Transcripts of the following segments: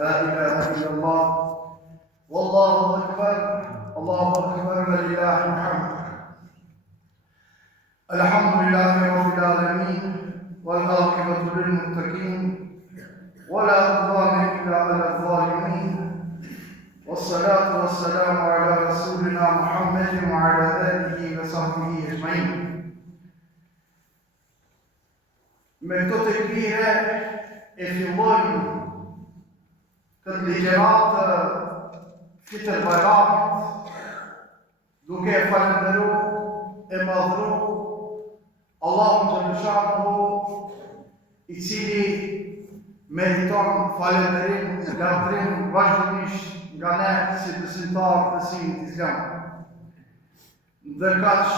لا إله إلا الله والله أكبر الله أكبر ولله الحمد. الحمد لله رب العالمين والعاقبة للمتقين ولا عدوان إلا على الظالمين والصلاة والسلام على رسولنا محمد وعلى آله وصحبه أجمعين. Me këto të klire e fillojmë këtë ligjeratë Fitr Bajramit duke e falenderu e madhru Allahun Xhaleshahu i cili meriton falenderim, lavdrim vazhdimisht nga ne si besimtarë të besimit islam. Ndërkaq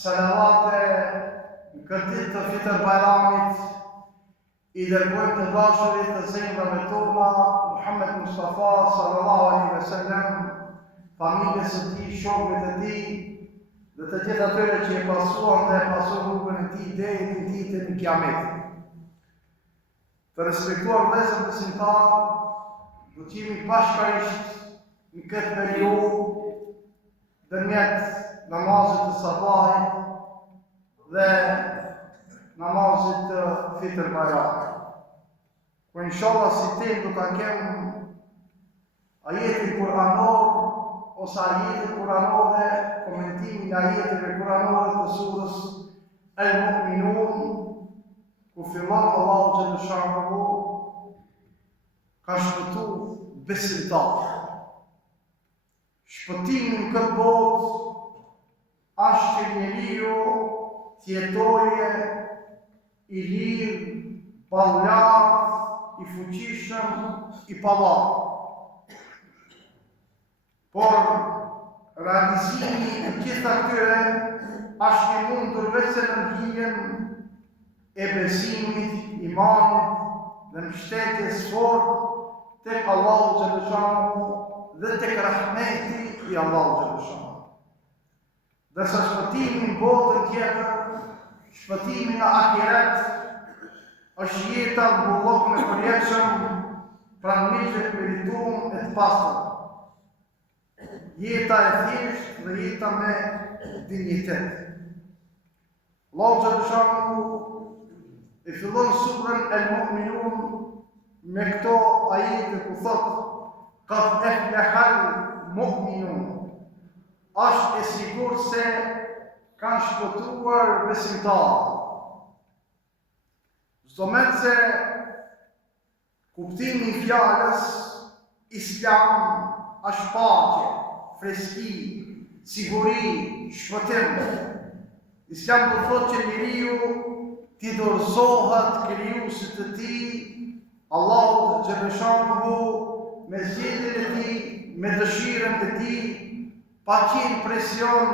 salavate në këtë ditë të Fitr Bajramit i dërgojmë të dashurit të zemrave tona Muhammed Mustafa sallallahu alaihi wasallam, familjes së tij, shokëve të tij dhe të gjithë atyre që e pasuan dhe e pasuan rrugën e tij deri në ditën e Kiametit. Të respektuar vëllezër besimtar, do të jemi bashkërisht në këtë periudhë ndërmjet namazit të sabahit dhe namazit të Fitr Bajramit. Ku inshallah si temë do ta kemë ajetin kuranor ose ajetin kuranore, komentimin e ajeteve kuranore të surës Al-Mu'minun, ku fillon Allahu Xhaleshahu ka shpëtu besimtarë. Shpëtimi në këtë botë është që njeriu tjetoje i lirë, ballarë, i fuqishëm, i pavarur. Por realizimi i gjitha këtyre është i mundur vetëm në hijen e besimit, imanit dhe mbështetjes fortë tek Allahu Xhaleshahu dhe tek rahmeti i Allahu Xhaleshahu. Dërsa shpëtimi në botën tjetër, shpëtimi në ahiret, është jeta mbullok me përjetshëm pranë miqve meritum e të pastër. Jeta e thjeshtë dhe jeta me dinjitet. Allahu Xhaleshahu e fillon surën Al-Mu'minun me këto ajete ku thotë: "Qad aflahal mu'minun." Është e sigurt se kanë shpëtuar besimtarët. Zdomet se kuptimi i fjalës Islam është paqe, freski, siguri, shpëtim. Islam do thotë që njeriu t'i dorëzohet krijuesit të tij, Allahu Xhaleshahu, me zgjedhjen e tij, me dëshirën e tij, pa qenë presion,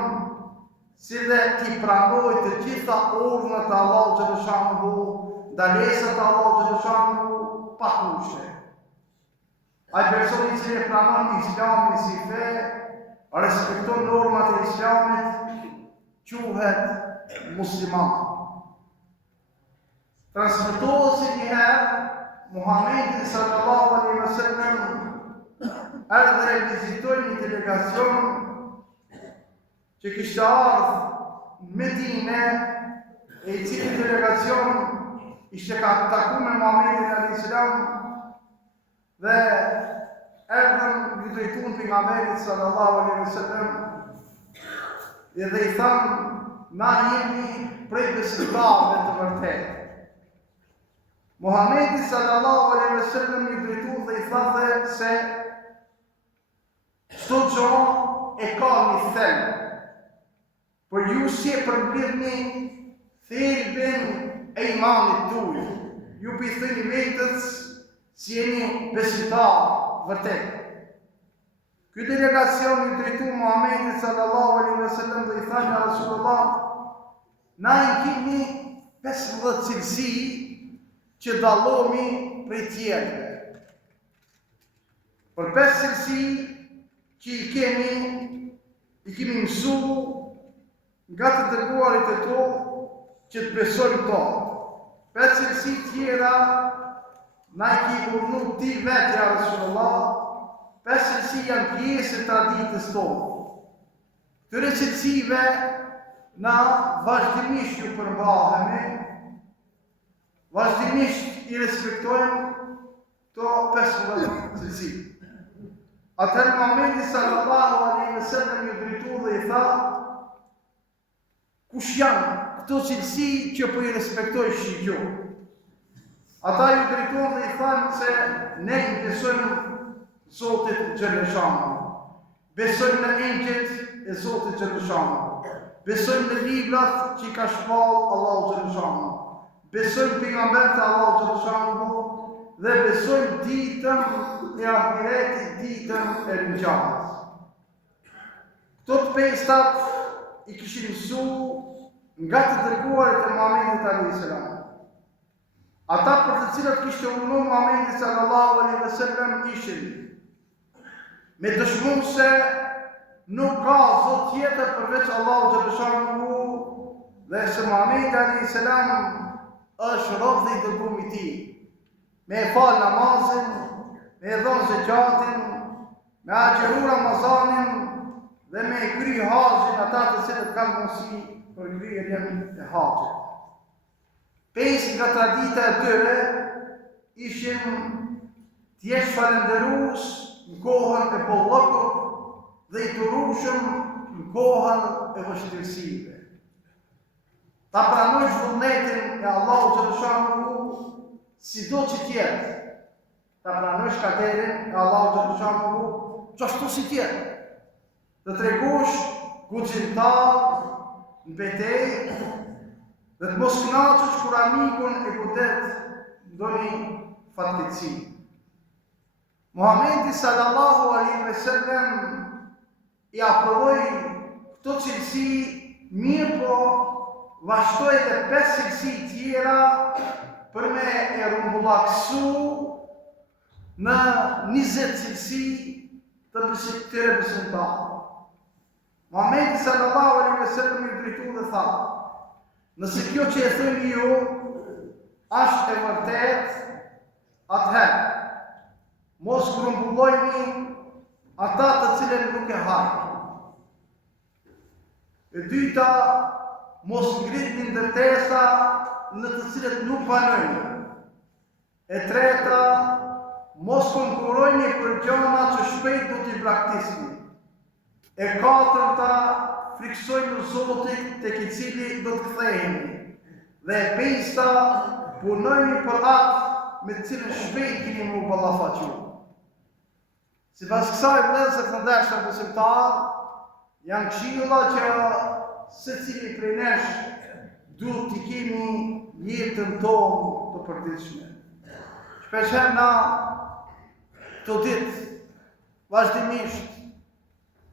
si dhe t'i pranoj të gjitha urdhrat e Allahu Xhaleshahu, ndalesat e Allahu Xhaleshahu pa kushte. Ai personi i cili pranon Islamin si fe, respekton normat e Islamit, quhet musliman. Transmetohet se njëherë Muhamedi sallallahu alaihi wasallam erdhe e vizitoi një delegacion që kishte ardhur në Medinë, e i cili delegacion ishte ka taku me Muhamedit alayhis salam dhe erdhën i drejtuan pejgamberit sallallahu alaihi wasallam dhe i thanë: "Na jemi prej besimtarëve të vërtetë." Muhamedi sallallahu alaihi wasallam i drejtuan dhe i thanë se çdo gjë e ka një thelb. Por ju si e përmbledhni thelbin e imanit tuaj. Ju i thëni vetës si jeni besimtar vërtet. Ky delegacion i drejtuar Muhamedit sallallahu alaihi wasallam dhe i thanë: "Ja Rasulullah, na i kemi 15 cilësi që dallomi prej tjerëve. Për 5 cilësi që i kemi mësu nga të dërguarit e to që të besojmë to. 5 cilësi tjera na I ki urnu ti vetë, ja Rasulullah, 5 cilësi janë pjesë e traditës tonë. Këtyre cilësive na vazhdimisht ju përmbahemi, vazhdimisht I respektojmë to 15 cilësi. Atëherë Muhamedi sallallahu alaihi wasallam ju drejtu dhe I tha, kush janë këto cilësi që po I respektoj shigjo? Ata ju drejton dhe I thanë se ne I besojmë Zotit Xheleshanu, besojmë në engjëjt e Zotit Xheleshanu, besojmë në librat që I ka shpall Allahu Xheleshanu, besojmë pejgamberët e Allahu Xheleshanu dhe besojmë ditën e ahiretit, ditën e ringjalljes. Këto të pestat I kishin mësuar nga të dërguarit e Muhamedit alayhis salam. Ata për të cilët kishte urdhëruar Muhamedi sallallahu alaihi wasallam ishin me dëshmuar se nuk ka Zot tjetër përveç Allahu Xheleshanu dhe se Muhamedi alayhis salam është rob dhe I dërguar I Tij. Me fal namazin, me dhënë zakatin, me agjëru Ramazanin dhe me kry haxhin ata të cilët kanë mundësi për kryerjen e haxhit. 5 nga tradita e tyre ishin të jesh falënderues në kohën e bollokut dhe I turueshëm në kohën e vështirësive. Ta pranojsh vullnetin e Allahu Xheleshanu sido që tjetë, ta pranojsh kaderin e Allahu Xheleshanu qashtu si tjetë, të tregosh guximtar në betejë dhe të mos kënaqësh kur amikun e godet ndonjë fatkeqësi. Muhamedi sallallahu alaihi wasallam I aprovoi këto cilësi, mirë po vazhdoi edhe 5 cilësi tjera për me e rumbullaksu në 20 cilësi të këtyre besimtarëve. Muhamedi sallallahu alaihi wasallam I drejtu dhe tha, nëse kjo që e thëni ju është e vërtet, atëherë mos grumbullojni ata të cilën nuk e hajnë. E dyta, mos ngritni ndërtesa në të cilët nuk banojnë. E treta, mos konkurrojni për gjëra që shpejt do t'i braktisni. E katërta, friksojnë Zotit tek I cili do të ktheheni. Dhe e pesta, punojni për atë me të cilën shpejt keni mu ballafaqur. Sipas kësaj vëllezër të ndershëm besimtar, janë këshilla që secili prej nesh duhet t'i kemi jetën tonë të përditshme. Shpeshherë na këto ditë vazhdimisht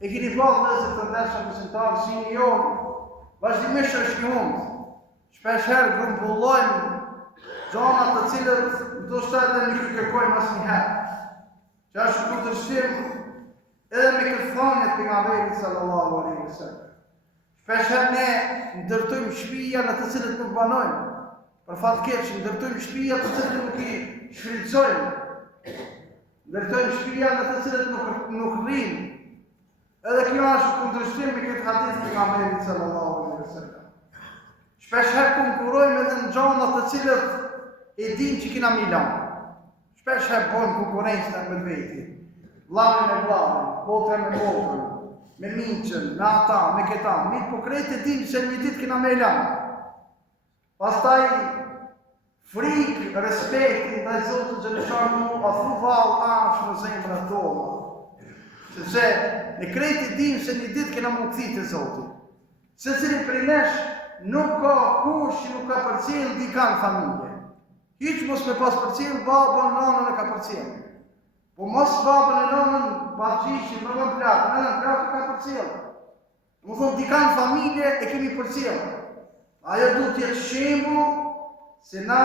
e keni pa vëllezër të ndershëm besimtar, si një jonë, vazhdimisht është një hund. Shpeshherë grumbullojmë gjëra të cilët ndoshta edhe nuk I kërkojmë asnjëherë. Që është kundërshtim edhe me kërthanjet pejgamberit sallallahu alaihi wasallam. Shpeshherë ne ndërtojmë shtëpia në të cilët nuk banojmë. Për fat keq, ndërtojmë shtëpia të cilët nuk I shfrytëzojmë. Ndërtojmë shtëpia në të cilët nuk rrinë. Edhe kjo është kundërshtim me këtë hadith të pejgamberit sallallahu alaihi wasallam. Shpeshherë konkurrojmë edhe në gjëra të cilët e dimë që kena mi lanë. Shpeshherë bojmë konkurrencë me veti. Vllavin e vllavin, botrën me botrën, me miqën, me ata, me këta. Mirë po krejt e dimë se një ditë kena me lanë. Pastaj frikë, respekti ndaj Zotit Xheleshanu afru vallë ash në zemrat tona. Sepse ne krejt e dimë se një ditë kena mu kthit te Zoti. Secili prej nesh nuk ka kush që nuk ka përcjell dikë në familje. Hiç mos me pas përcjell babën, nanën e ka përcjell. Po mos babën e nanën, bashkëshin, nënën plak, nënën plak ka përcjell. Më thonë dikë në familje e kemi përcjell. Ajo duhet të jetë shembull se na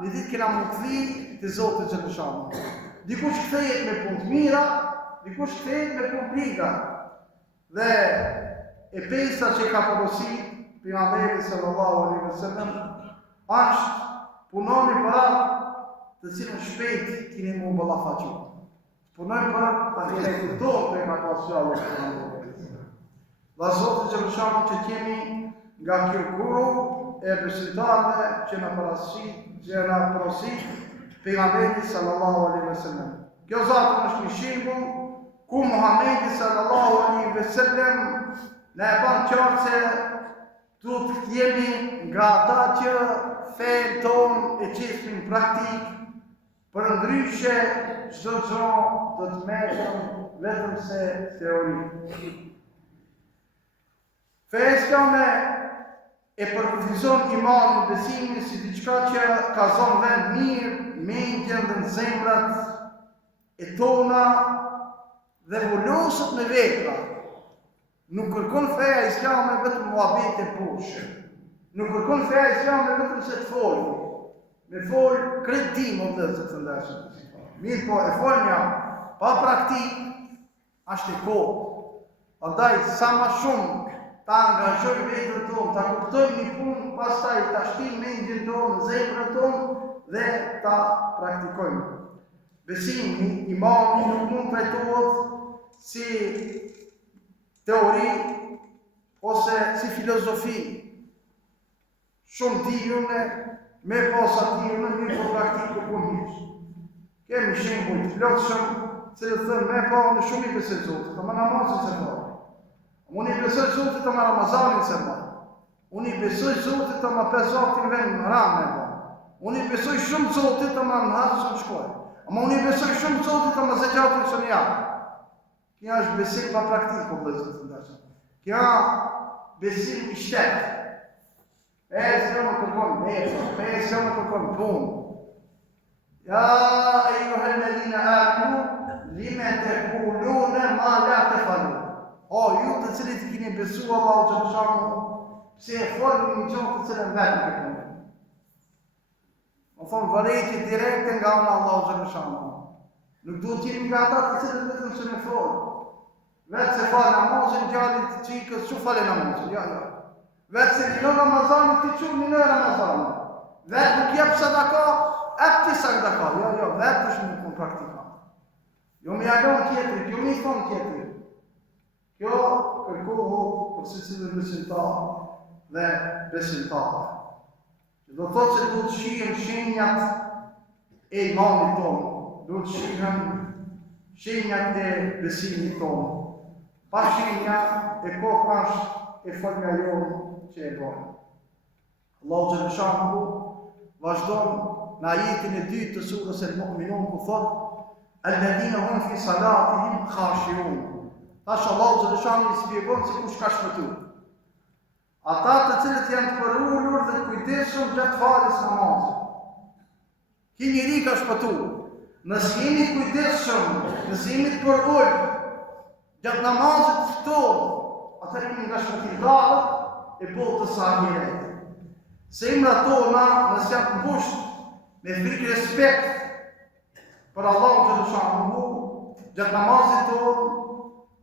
një ditë kena mu kthi te Zoti Xheleshanu. Dikush kthehet me punë të mira, dikush kthehet me punë liga. Dhe e pesa që ka porosit pejgamberi sallallahu alaihi wasallam është punoni për atë të cilën shpejt kini mu ballafaqu. Punojmë për ahiretin tonë për nga pasjallu të në. Dhe Zotë Gjeleshanu që kemi nga kjo guru e besimtarëve që në porosit pejgamberi sallallahu alaihi wasallam. Kjo Zotën është një shembull ku Muhamedi sallallahu alaihi wasallam na e bën qartë se duhet të jemi nga ata që fejnë tonë e qesim praktik, për ndryshe çdo gjë do të merrem vetëm se teori. Feja islame e përkufizon imanin, besimin si diçka që ka zonë vend mirë, mendjen dhe në zemrat e tona dhe vulosët me vetra. Nuk kërkon feja islame vetëm muhabet e poshtë. Nuk kërkon feja islame vetëm se të folë. Me folë kredim o dhe të ndeshën. Mirë po e folënja pa praktik, ashtë e kohë. Andaj sa ma shumë ta angazhoj vetën tonë, ta kuptoj një punë, pastaj ta shtim mendjen tonë, zemrën tonë dhe ta praktikojmë. Besimi, imani nuk mund trajtohet si teori ose si filozofi. Shumë dijune, me posa dijune, një po praktikë për njështë. Kemi shembull të plotshëm, cilët thënë me po në shumë i besoj Zotit, të më namazin se po. Unë i besoj Zotit të më Ramazanin se po. Unë i besoj Zotit të më 5 vaktin vend në ramë me po. Unë i besoj shumë Zotit të më në hasë së në shkoj. Ama unë i besoj shumë Zotit të më zëgjatin së një javë. Kja është besim pa praktikë, o vëllezër të ndashëm. Kja besim i shtetë. E se më kërkon nefë, e se më kërkon punë. Ja, ejuhel ledhina amanu, lime të kulune ma la të falu. O, ju të cilit kini besu Allahu Gjeleshanu, pse e folë një gjohë të cilën vetë në këtë. Më thonë, vërejti direkte nga unë Allahu Gjeleshanu. Nuk duhet t'jemi nga ata të cilën vetëm se me folë. Vetë se falë namazin, gjallit të qikës, që falë namazin, ja. Vetë se një Ramazanit të qurë një Ramazanit. Vetë nuk jepë sadaka, epti sadaka. Jo, vetë është nuk më praktika. Jo me jagon tjetëri, kjo mi thonë tjetëri. Kjo kërkohu për si cilë besimtar dhe besimtar. Do të thotë se du të shihen shenjat e imanit tonë. Du të shihen shenjat e besimit tonë. Pa shenja e kokash e folmja jonë që e bojnë. Allahu Gjeleshanu vazhdon në ajetin e 2 të surës El-Mu'minun ku thotë Alladhina hum fi salatihim khashi'un. Tash Allahu Gjeleshanu i spjegon se kush ka shpëtu. Ata të cilët janë të përullur dhe të kujdesur gjatë falës namazit. Ki njëri ka shpëtu. Nësë jemi të kujdesur, nësë jemi të përullur gjatë namazit të tonë, atër kemi nga shpëtim dalët e botës së ahiretit. Zemra tona nësë janë të mbushtë me frikë respekt për Allahu Gjeleshanu, gjatë namazit tonë,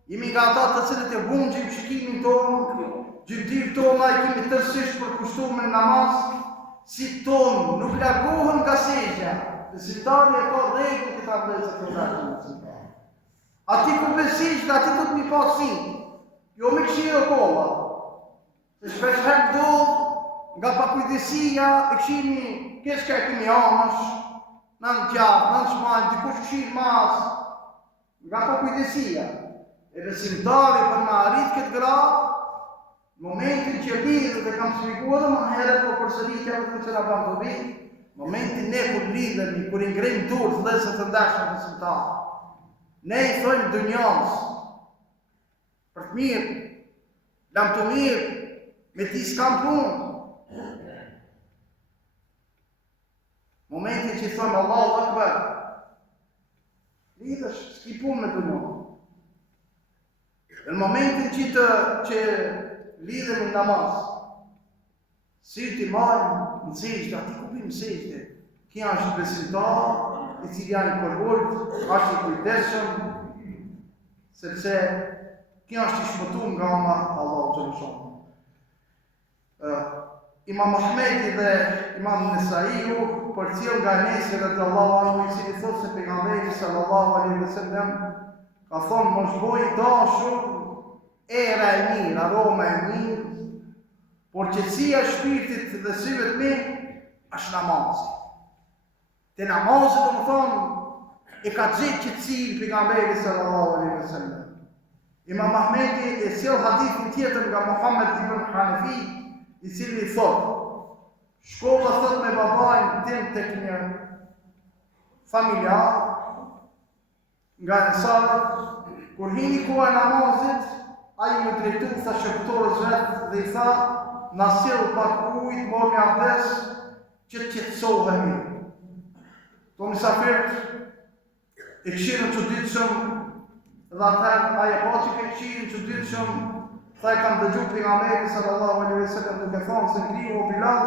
jemi nga ata të cilët e bungjim shikimin tonë, gjymtyrë tona i kemi tërsisht për kushtuar në namaz, si tonë nuk largohen nga sejdja. Besimtari e ka rregull këta vëllezër të ndashur. Ati ku besisht, ati ku të mi pasin, jo me këshirë kolla. Se shpesh herë do, nga pakujdesia, e këshirë keshka e këmi anësh, në në gjavë, në në shmajnë, dikush këshirë mas, nga pakujdesia. E besimtari për në arrit këtë gradë, momentin që lidhë dhe kam shpjeguar më herët po përsëritja vetëm që na bën dobi, momentin ne kur lidhemi, kur i ngrejmë dorë vëllezër të dashur besimtarë. Ne i thojmë dunjos për të mirë, lam të mirë, me ti s'kam punë. Momentin që i thojmë Allahu Akbar, lidhësh, s'ki punë me dunjos. Në momentin që lidhemi në namaz, si ti marrë në sejdë, ati ku bimë sejdë, kja është besimtar, i cili janë i përgullt, është i kujdesshëm, sepse kja është i shpëtuar nga Allahu Gjeleshanu. Imam Ahmedi dhe Imam Nesaiu përcjell nga Enesi radhiyallahu anhu, i cili thotë se pejgamberi sallallahu alaihi wasallam ka thonë mos bëj dashur era e mirë, aroma e mirë, por qetësia e shpirtit dhe syve të mi është namazi. Te namazi do të thonë e ka gjetë qetësinë pejgamberi sallallahu alaihi wasallam. Imam Ahmedi e sjell hadithin tjetër nga Muhammed ibn Hanafi, i cili thotë, shkova thot me babajnë tim tek një familjar nga Ensarët, kur hini koha e namazit, ai më drejtu tha shëptorës vetë dhe i tha, na sjell pak ujë, mor me abdes, që të qetësohemi. To mysafirët e këshirën çuditshëm, dhe atëherë ai e pa që ke këshirën çuditshëm, tha e kam dëgju pejgamberin sallallahu alaihi wasallam duke thonë se ngrihu o Bilal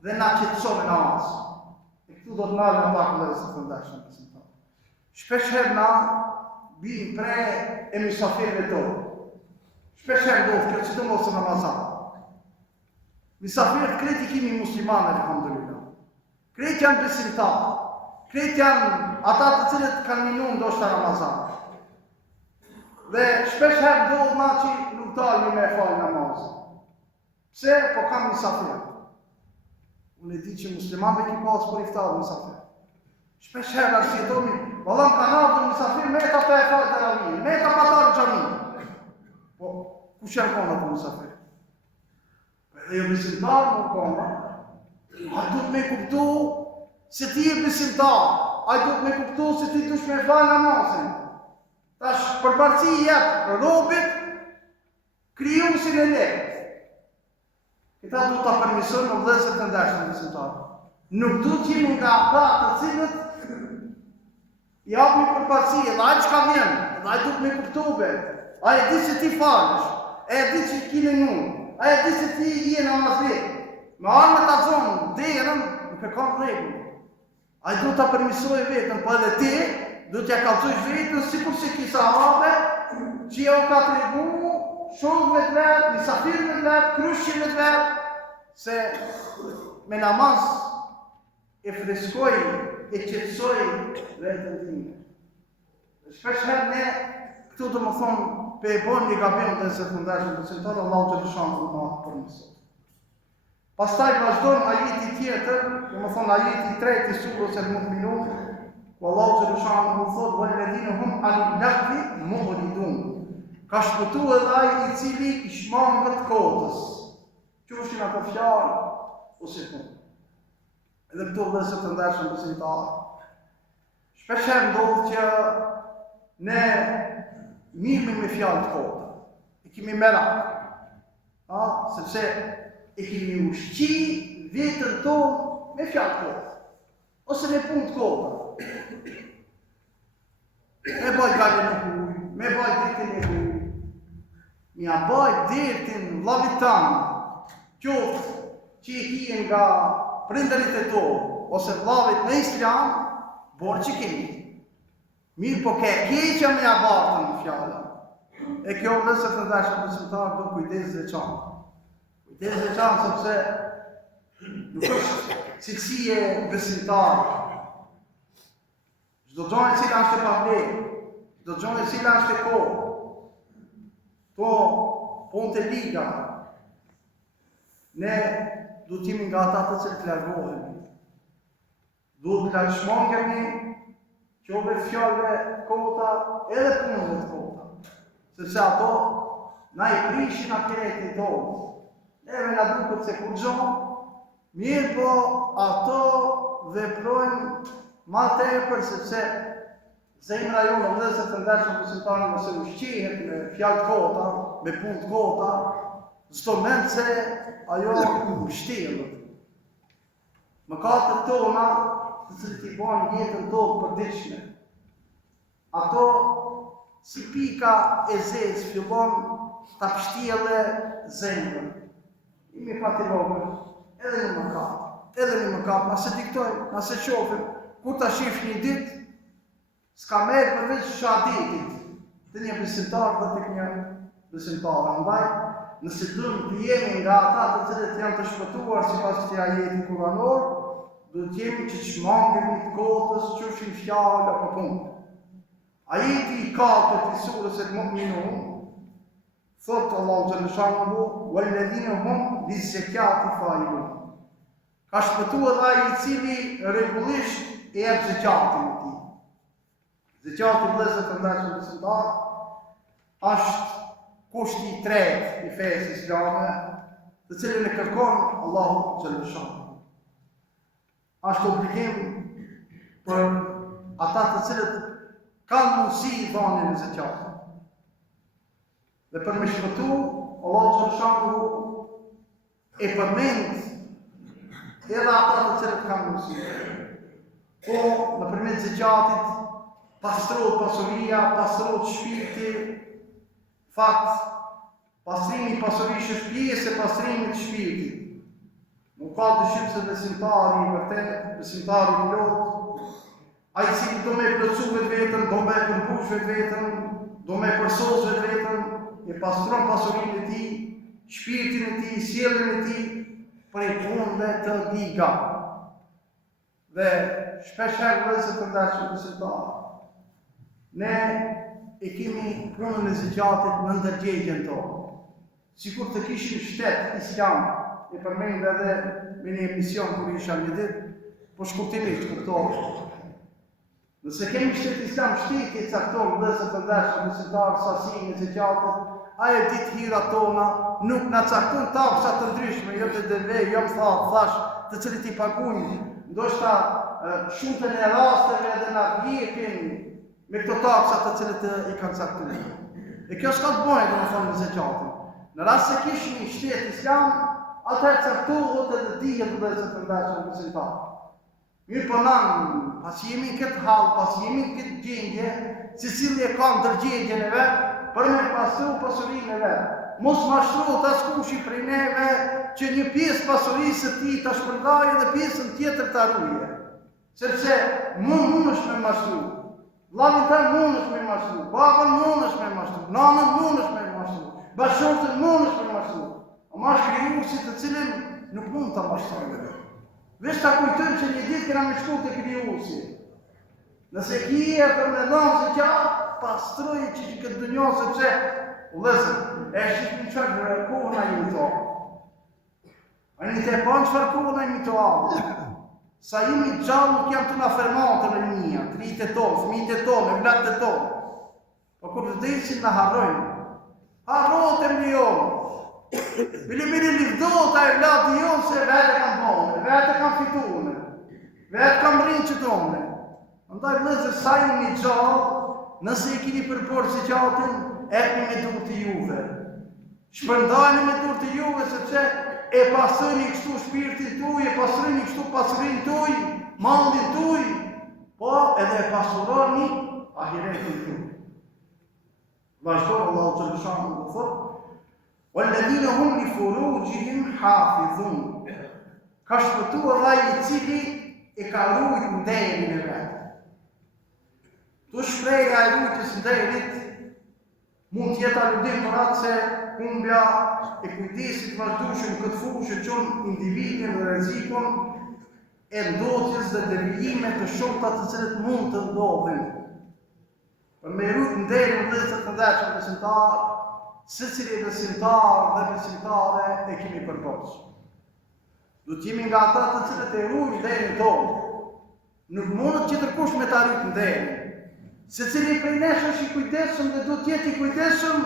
dhe na qetësove namaz. E këtu do të marrë pak vëllezër të ndashëm besimtar. Shpesh herë na bim pre e mysafirëve tonë. Shpesh herë ndodh kjo sidomos në Ramazan. Mysafirët krejt i kimi muslimanë alhamdulillah. Krejt janë besimtarë. Krejt janë ata të cilët kanë minu ndoshta Ramazan. Dhe shpesh herë ndodh na që nuk dalmi me falë namazin. Pse? Po kam mysafirë. Unë e di që muslimanëve ki pas për iftar mysafirë. Shpesh herë arsjetomi, vëllam kanë ardhur mysafirë, me ta për e falë të ravijin, me ta patarë gjami. Po, kush janë konë ato mysafirë? Edhe jo besimtarë nuk konë. A du të me kuptu se ti e besimtarë. A du të me kuptu se ti dush me falë namazin. Tash përparësi i jepë robit, krijuesin e lehtë. Këta du të përmisojnë në vëllezër të ndershëm besimtarë. Nuk du të jemi nga ata të cilët i japin përparësi, edhe ai çka vjen, edhe ai duhet me kuptove. Ai e di se ti falësh, ai e di se ki në ai e di se ti je namazit. Me armë ta zonë, derën, nuk e ka rregull. Ai duhet ta përmisojë vetën, po edhe ti do t'ja kallëzosh vetën sikur se ki sahabe që ja u ka tregu shokëve të vetë, mysafirëve të vetë, kryshqive të vetë, se me namaz e freskoj, e qetësoj vetën time. Shpesh herë ne, këtu do më thonë, pe e bon një gabim dhe se të ndashën besimtarë, Allahu të lëshanë të ma përmisot. Pastaj vazhdojmë ajeti tjetër, do më thonë ajeti 3 i surës El-Mu'minun, Allahu të lëshanë më thotë, vëllëdhinë hum alil-lahvi mu'ridun. Ka shpëtu edhe ai i cili i shmangët kotës. Qushin ato fjalë ose punë. Edhe këto vëllezër të ndershëm besimtarë. Shpesh herë ndodh që ne mirëmi me fjalë të kota. E kemi merak. Sepse e kemi ushqi vetën tonë me fjalë të kota. Ose me punë të kota. Me baj gale në huj, me baj dritin e huj. Mja baj dirtin vllavit tanë, qoftë që i kien nga prindërit e to, ose vllavit në islam, borë që kemi. Mirë po ke keqja me abartën në fjallën. E kjo vëllezër të ndashëm besimtarë do kujdes dhe qanë. Kujdes dhe qanë sepse nuk është cilësie besimtarë. Çdo gjë e cila është e pavlerë, çdo gjë e cila është e kohë. Po, ponte liga, ne du t'jemi nga ata të cilët largohemi. Du të larshmangemi qove fjallëve kota edhe punëve të kota. Sepse ato na i prishin akiretin tonë. Neve na duket se kur gjonë, mirë po ato veprojnë ma tepër sepse zemra jonë vëllezër të ndershëm besimtarë nëse ushqihet me fjalë të kota, me punë të kota, çdo mend se ajo mbështetet. Mëkatet tona, të cilët i bojnë jetën tonë përditshme. Ato si pika e zezë fillon ta pështjellë zemrën. Imi fatirove, edhe në mëkat, nëse diktojnë, nëse qofim, kur ta shif një ditë, s'ka merë përveç shahadetit të një besimtar dhe të një besimtar. Andaj, nëse dëmë të jemi nga ata të cilët janë të shpëtuar sipas këtij ajeti kuranor, do të jemi që çmangemi të kotës qëshin fjalë apo punë. Ajeti i 4 i surës El-Mu'minun thotë Allahu xhallahu shanhu walladhina hum liz-zakati fa'ilun. Ka shpëtuar ai i cili rregullisht e jep zakatin e tij. Zakati vëllezër të ndashur besimtar është kushti i tretë i fesë islame, të cilën e kërkon Allahu xhallahu shanhu. Është obligim për ata të cilët kanë mundësi i dhënien e zakatit. Dhe për me shpëtu, Allahu xhallahu shanhu e përmend edhe ata të cilët kanë mundësi. Po, nëpërmjet zakatit pastrohet pasuria, pastrohet shpirti. Fakt, pastrimi i pasurisë është pjesë e pastrimit të shpirtit. Nuk ka dyshim se besimtari i vërtet, besimtari i plot, ai i cili do me plotësu vetveten, do me përmbush vetveten, do me përsos vetveten, e pastron pasurinë e tij, shpirtin e tij, sjelljen e tij prej punëve të liga. Dhe shpesh herë vëllezër të dashur besimtar, ne e kemi punën e zakatit në ndërgjegjen tonë. Sikur të kishim shtet islam, e përmend edhe me një emision kur isha një ditë, po shkurtimisht kuptohet. Nëse kemi shtet islam, shteti e cakton vëllezër të dashur besimtar sasinë e zakatit, ai e ditë hirat tona, nuk na cakton taksa të ndryshme, jo të deve, jo më thash, të cilët i paguajnë, ndoshta shumtën e rasteve edhe na vjepin me këto taksa të cilët i kanë caktuar. E kjo s'ka të bëjë domethënë me zakatin. Në rast se kishim një shtet islam, atëherë caktohet edhe dihet vëllezër të dashur besimtar. Mirë po pas jemi në këtë hall, pas jemi në këtë gjendje, secili e ka ndërgjegjen e vet për me pastru pasurinë e vet. Mos mashtrohet askush prej neve që një pjesë pasurisë së tij ta shpërndajë dhe pjesën tjetër ta ruajë. Sepse mundesh me mashtru. Vllavin tën mundesh me mashtru, babën mundesh me mashtru, nanën mundesh me mashtru, bashortën mundesh me mashtru. Ama është krijuesi të cilin nuk mund ta mashtrojë. Vesh ta kujtojmë që një ditë kena me shku te krijuesi. Nëse kije për me dhënë zakat, pastrojë që këtë dunjë sepse vëllezër, e shihni çfarë kohën ai u thon. Ai të bën çfarë kohën ai të avë. Sa jemi gjallë nuk jam të na fermatën e mia, tritë e tonë, fëmijët e tonë, vllatë e tonë. Po kur të vdesin na harrojnë. Harrotem në jonë. Bili livdot ai vllatë jonë se vetë kanë bënë, vetë kanë fituar. Vetë kanë rrinë që tonë. Andaj vëllezër, sa jemi gjallë, nëse i keni përporë zakatin, epni me durë të juve. Shpërndajni me durë të juve, sepse e pasroni kështu shpirtin tuaj, e pasroni kështu pasurinë tuaj, mallin tuaj, po edhe e pasuroni ahiretin tuaj. Vazhdon Allahu xhallahu shanhu dhe thotë: "Walladhina hum li furujihim hafizun." Ka shpëtuar ai i cili e ka ruajtur nderin e vet. Tu shprehja e rujtjes nderit mund të jetë aludim për atë se humbja e kujdesit vazhdueshëm këtë fushë çon individin në rrezikun e ndotjes dhe devijime të shumta të cilët mund të ndodhin. Për me rujt nderin vëllezër të dashur besimtar, secili besimtar dhe besimtare e kemi përpoqë. Do të jemi nga ata të cilët e ruajnë nderin tonë. Nuk mundet që tërkush me ta rujt nderin. Secili prej nesh është i kujdesshëm dhe do të jetë i kujdesshëm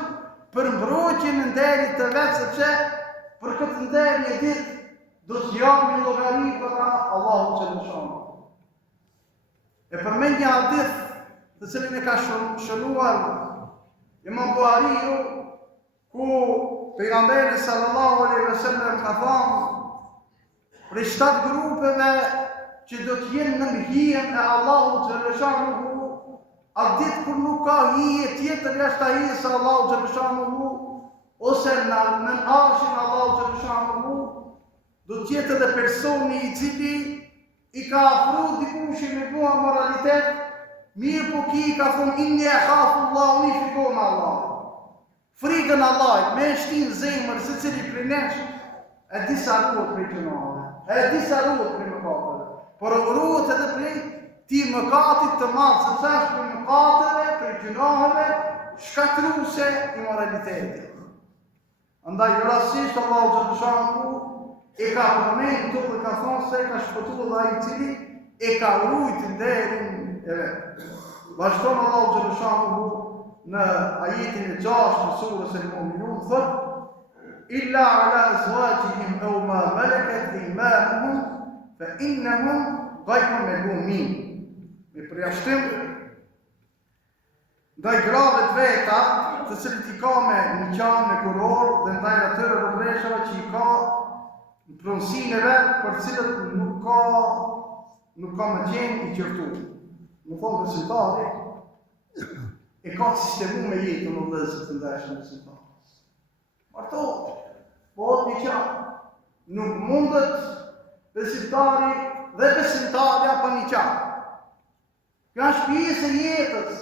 për mbrojtjen e nderit të vet, sepse për këtë nder një ditë do të japë llogari për Allahu xhallahu shanhu. E përmend një hadith të cilin e ka shënuar Imam Buhariu, ku pejgamberi sallallahu alaihi wasallam ka thënë për 7 grupeve që do të jenë në hijen e Allahut xhallahu shanhu. Atë ditë kur nuk ka hije tjetër jashtë hijes së Allahut xhallahu shanhu, ose në arshin Allahut xhallahu shanhu, do të jetë edhe personi i cili i ka afruar dikush me bua moralitet, mirë po ki ka thonë inni e khafu Allah, unë i frikoj me Allah. frikën Allahit, me shtinë zemër se cili prej nesh, e disa ruhet prej gjunave, e disa ruhet prej mëkateve, por ruhet edhe prej ti mëkatit të madh, sepse është prej mëkateve, prej gjunave, shkatruse i moralitetit. Andaj rastisht Allahu xhallahu e ka përmendur dhe ka thonë se ka shpëtuar ai i cili e ka ruajtur nderin e vet. Vazhdon Allahu xhallahu në ajetin e 6 të surës Al-Mu'minun thotë illa ala azwajihim aw ma malakat imanuhum fa innahum ghayru malumin. Me përjashtim ndaj grave të veta, të cilët i ka me një qanë me kuror dhe ndaj atyre rëndreshave që i ka në pronësinë e vetë, për cilët nuk ka me qenë i qërtu. Më thonë besimtari, e ka sistemu me jetë në vëllezër të ndeshën besimtarës. Martohet, bëhet një qanë. Nuk mundet besimtari dhe besimtarja për një qanë. Kjo është pjesë e jetës.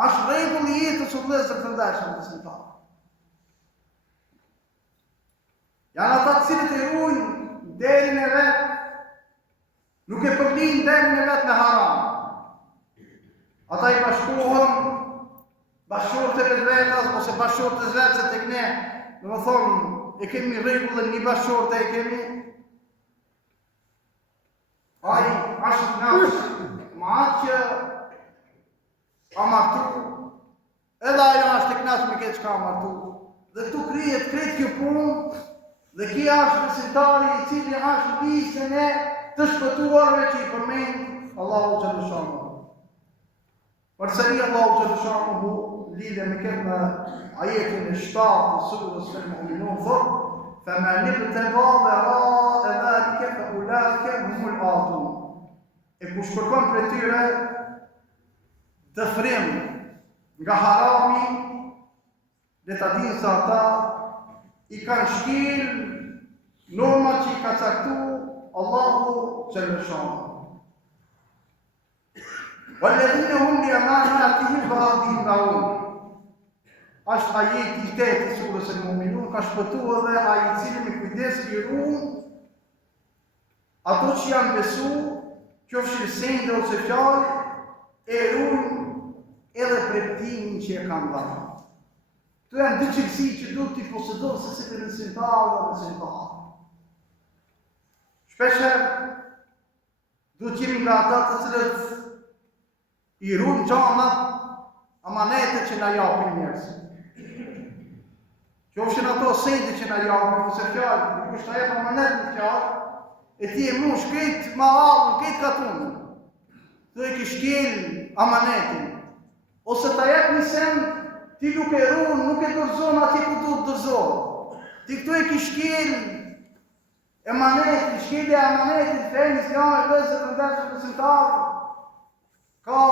Është rregull i jetës o vëllezër të ndeshën besimtarë. Janë ata të cilët e ruajnë derin e vet, nuk e përblinë derin e vet me haram. Ata i bashkohen bashkëshorteve të vetas ose bashkëshortës vetë se tek ne, domethënë e kemi rregullin një bashkëshorte e kemi. Ai është nash, ma që a martu, edhe ajo është të knasë me këtë që ka martu. Dhe tu krijet kretë kjo punë, dhe kia është besimtari i cili është lisën e të shpëtuarve që i përmenë Allahu Gjallushamu. Përsëri Allahu Gjallushamu lidhe me këtë në ajetin e 7 të surës Al-Mu'minun thotë فَمَنِ ابْتَغَى وَرَاءَ ذَلِكَ فَأُولَٰئِكَ هُمُ الْعَادُونَ. E kush kërkon prej tyre të frimë nga harami, dhe ta dinë se ata i kanë shkel normat që i ka caktu Allahu Gjallushamu. وَالَّذِينَ هُمْ لِأَمَانَاتِهِمْ وَعَهْدِهِمْ رَاعُونَ. Është ajeti i 8 të surës Al-Mu'minun, ka shpëtuar dhe ai i cili me kujdes i ruan ato që janë besu, qofshin sende ose fjalë, e ruan edhe premtimin që e kanë dhënë. Këto janë dy çelësi që duhet t'i posedojë se si të besimtar dhe besimtar. Shpeshherë duhet jemi nga ata të cilët i ruan xhanat, amanetet që na japin njerëzit. Qofshin ato sende që na japin ose fjalë, dikush ta jep amanet në fjalë, e ti e mush këtë mahallën, këtë katunë. Dhe e kishkel amanetin. Ose ta jep një send, ti nuk e ruan, nuk e dorëzon atje ku duhet dorëzohet. Ti këtu e kishkel amanetin, shkel e amanetin, fejnë islamë e vëzër në ndërshë besimtarë, ka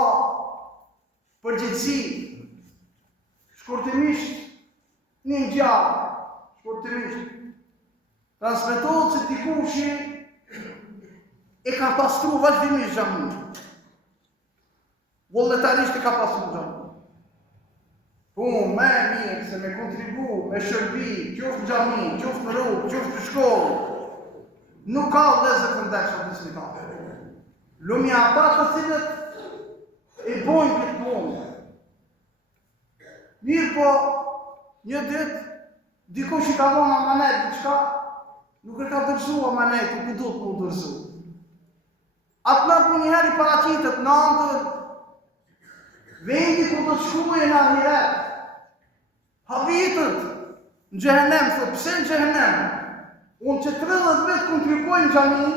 përgjithësi, shkurtimisht një gjallë, shkurtimisht. Transmetohet se dikushi e ka pastru vazhdimisht xhamin. Vullnetarisht e ka pastru xhamin. Punë më e mirë se me kontribu, me shërbi, qoftë në xhami, qoftë në rrugë, qoftë në shkollë, nuk ka vëllezër të ndeshur besimtarë. Lumja ata të cilët e bojnë këtë punë. Mirë po, një ditë, dikush i ka dhënë amanet diçka, nuk e ka dorëzu amanetin, ku duhet mu dorëzu. Atë natë njëherë i paraqitet në ëndër, vendi ku do të shkojë në ahiret. Habitët në xhehenem, thotë, pse në xhehenem? Unë që 30 vetë kontribuoj në xhami,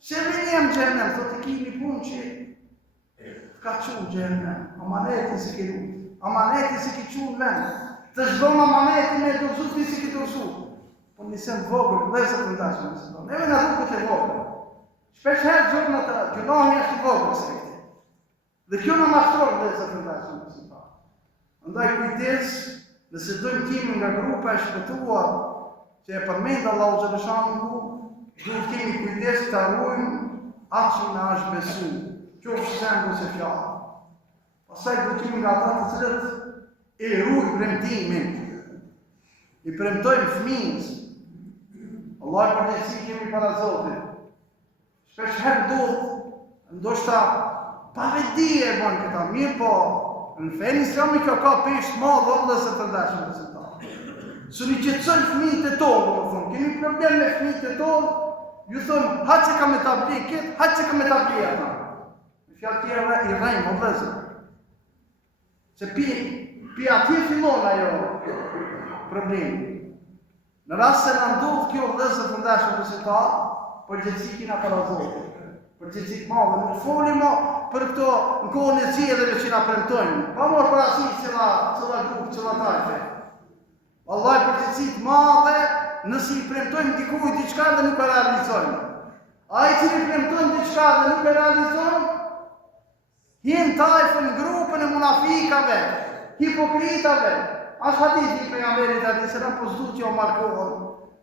se vini jam në xhehenem, thotë, ki një punë që ka qunë xhehenem, amanetin se ke lutë. Amaneti si ki qunë vend, të zhdojnë amaneti me dorëzu ti si ki dorëzu. Po nisem vogël, vëzër të ndashme nëse do. Neve në duket e vogël. Shpesh herë gjurë në të gjunohi është i vogël se këti. Dhe kjo në mashtrojnë vëzër të ndashme nëse do. Ndaj kujtes, nëse dojmë kimi nga grupa e shpëtuar, që e përmendë Allahu Gjallushamu, duhet kemi kujtes të arrujmë atë që në është besu, qofë sendu se fjallë. Pasaj do t'jemi nga ata të cilët i ruaj premtimin, i premtojmë fëmijës. Allah për njësi kemi para Zotit. Shpesh herë ndoshta pa vedi e bën këta, mirë po, në fenë islami kjo ka peshë madhe dhe se të ndashëm të zëta. Së një qëtësën fëmijët e tonë, më thonë, kemi problem me fëmijët e tonë, ju thonë, haqë që ka me të bli këtë, haqë që ka me të bli ata. Në fjallë tjera i rajmë, më vëzër. Se pi atje fillon ajo problemi. Në rrasë se në ndodhë kjo vëzër të ndashëm të zëta, për gjithësi kina para Zotit, për gjithësi të madhe, nuk folimo për këto në kohën e zjedheve që na premtojnë. Pa morë për asi cëla grupë, cëla tajfe. Allah për gjithësi të madhe, nësi i premtojnë dikuj diçka dhe nuk e realizojnë. A i që i premtojnë diçka dhe nuk e realizojnë, hien tajfe në grupën e munafikave, hipokritave. Ashtë hadith i pejgamberit hadith, se në posdu që o markohën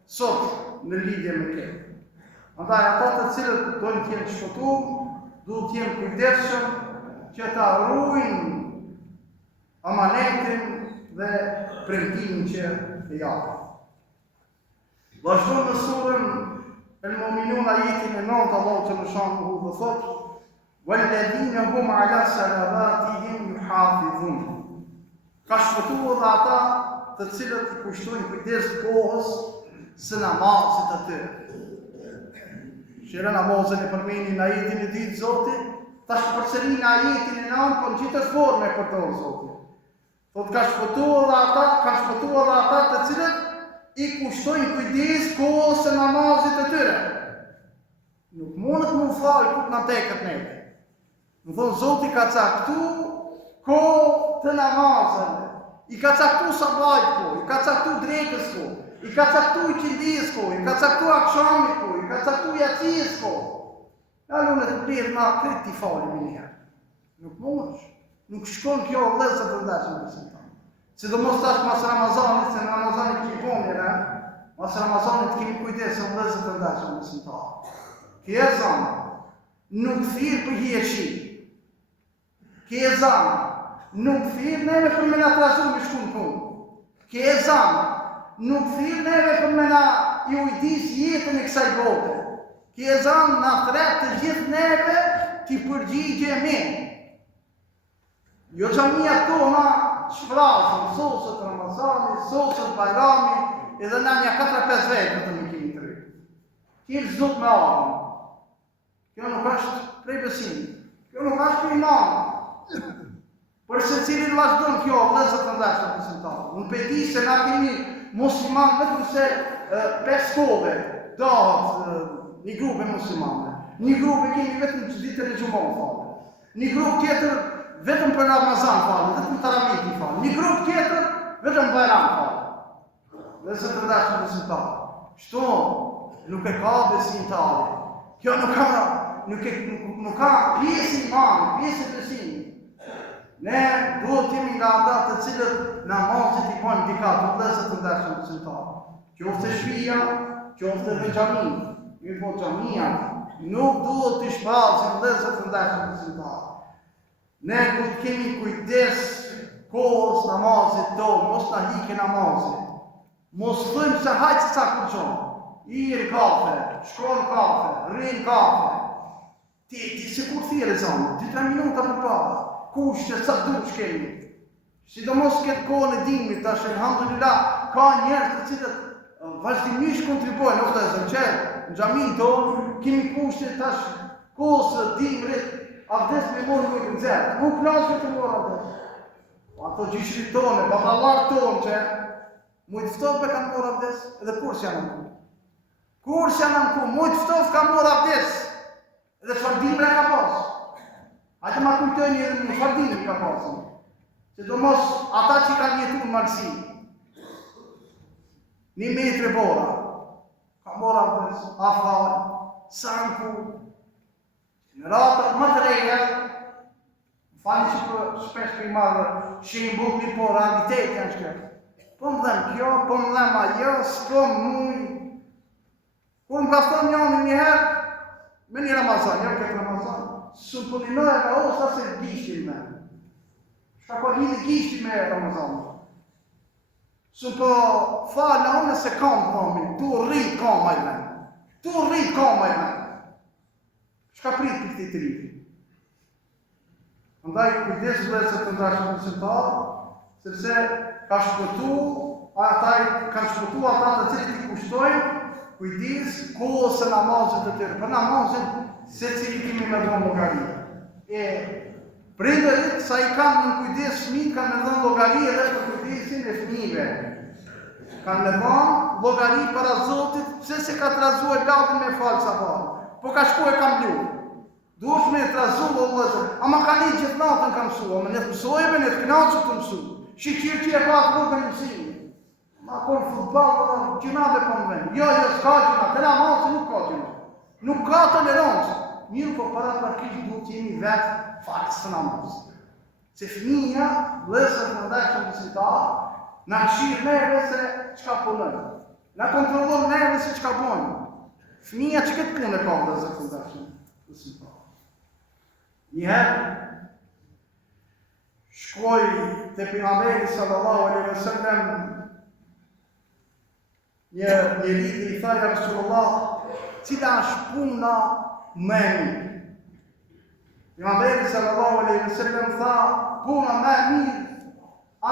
sot në lidhje me këtë. Andaj ata të cilët dojnë t'jenë shpëtuar, duhet t'jenë kujdesshëm që ta ruajnë amanetin dhe premtimin që e japin. Vazhdon në surën El-Mu'minun ajetin e 9, Allahu të mëshanë dhe thotë: "Walladhina hum 'ala salavatihim yuhafizun." Ka shpëtuar dhe ata të cilët i kushtojnë kujdes kohës së namazit të tyre. Shire namazën e përmeni në ajetin e ditë Zotit, ta shpërseri në ajetin e nëmë për në gjithës forme për të Zotit. Thot ka shpëtuar dhe ata të cilët i kushtojnë kujdes kohës së namazit të tyre. Nuk mundet më falë këtë në tekët nete. Më thonë Zotit ka caktu kohë të namazën, i ka caktu sabajt kohë, i ka caktu drekës kohë, i ka caktu i qindis kohë, i ka caktu akshamit kohë, i ka caktu i atijës kohë. Alune të plirë nga kretë t'i falim i njëherë. Nuk mundesh, nuk shkon kjo vëllezër të ndeshëm në sëntanë. Sidomos tash mas Ramazanit, se në Ramazanit kemi ponjere, mas Ramazanit kemi kujdesë vëllezër të ndeshëm në sëntanë. Kje zanë, nuk thirë për hjeshi. Kje zanë, nuk thirë neve për me nga të razu me shku në punë. Kje zanë, nuk thirë neve për me nga i ujdis jetën e kësaj bote. Kje zanë në thret të gjithë neve t'i përgjigje me. Jo gjamia tona shfrazën, sosët Ramazani, sosët Bajrami, edhe na një 4-5 vetë të më kemi të rritë. Kjerë zdot me arën. Kjo nuk është prej besimit. Kjo nuk është prej imanit. Për se cilin vazhdojnë kjo, vëllezër të ndeshëm të besimtarë. Unë pedi se na kemi musliman vetëm se 5 kove dahat një grupe muslimane. Një grupe kemi vetëm që ditën e gjumon falë. Një grupe tjetër vetëm për Ramazan falë, vetëm taravih falë. Një grupe tjetër vetëm Bajram falë. Vëllezër të ndeshëm të besimtarë. Shto nuk e ka besimtari. Kjo nuk ka pjesë imani, pjesë besimi. Ne duhet t'jemi nga ata të cilët namazit i bojnë dikat, vëllezër të ndeshëm të besimtarë. Qoftë shtëpia, qoftë edhe xhamia. Mirë po xhamia nuk duhet t'i shprazim vëllezër të ndeshëm të besimtarë. Ne duhet kemi kujdes kohës namazit tonë, mos na hike namazit. Mos thëjmë se hajtë sa kurqon. Irë kafe, shkon kafe, rrinë kafe. Ti se kur thire zanë, 2-3 minuta për para. Kushte sa dush kemi. Sidomos këtë kohën e dimit, tash elhamdulillah, ka njerëz të cilët vazhdimisht kontribuojnë, ose zënqerë, në xhamin tonë, kemi kushte tash kohës dimrit, avdes me morë me gëndzerë. Nuk plasë të morë avdes. Ato gjishrit tonë, baballar tonë që mujtë ftof me kanë morë avdes, edhe kur s'janë në ku. Kur s'janë në ku, mujtë ftof ka morë avdes, edhe shfardimre ka pasë. Ate ma kujtojnë edhe në shfardimre ka pasën. Se do mos ata që kanë jetu në malësi. 1 metre bora, ka morë avdes, afal, sanku, në ratët më të reja, fani që për shpesh për i marrë shembull një po realitet janë shkërë. Po më dhem kjo, po më dhem ajo, s'ko muj. Kur më ka thonë njëherë, me një Ramazan, jo këtë Ramazan, së më pëllinoj e ka osa se gishtin me. Shka po lidhë gishtin me Ramazan. Su po falë unë se kam mamin, tu rrit kam ajmen. Tu rrit kam ajmen. Shka prit për këti të rritë? Andaj kujdes vëllezër të ndashëm besimtar, sepse ka shpëtu, kanë shpëtu ata të cilët i kushtojnë kujdes kohës së namazit të tyre. Për namazin se cili kimi me dhënë llogari. Prindërit sa i kanë në kujdes fëmijë kanë me dhënë llogari edhe për kujdesin e fëmijëve. Kanë me dhënë llogari para Zotit pse se ka trazuar latin me fal sabah. Po ka shku e kam blu. Duhet me trazu vëllezër, ama ka një gjithë natën kam mësua, me ne të mësojme, ne të knaqë të mësu. Shikir që e ka të rrugën i mësimi. Ma kur futbal, gjunave po më venë. Jo, s'ka gjuna, të namazë nuk ka gjuna. Nuk ka tolerancë. Mirë po para prakisht duhet jemi vetë falës të namazë. Se fëmija, vëllezër të ndashëm besimtar, na këshirë neve se çka punojnë. Na kontrollon neve se çka bojnë. Fëmija që këtë punë e ka vëllezër të ndashëm besimtar. Njëherë, shkoj të pejgamberi sallallahu alaihi wasallam, një njeri i tha ja Rasulullah, cila është puna më e mirë? Pejgamberi sallallahu alaihi wasallam tha, puna më e mirë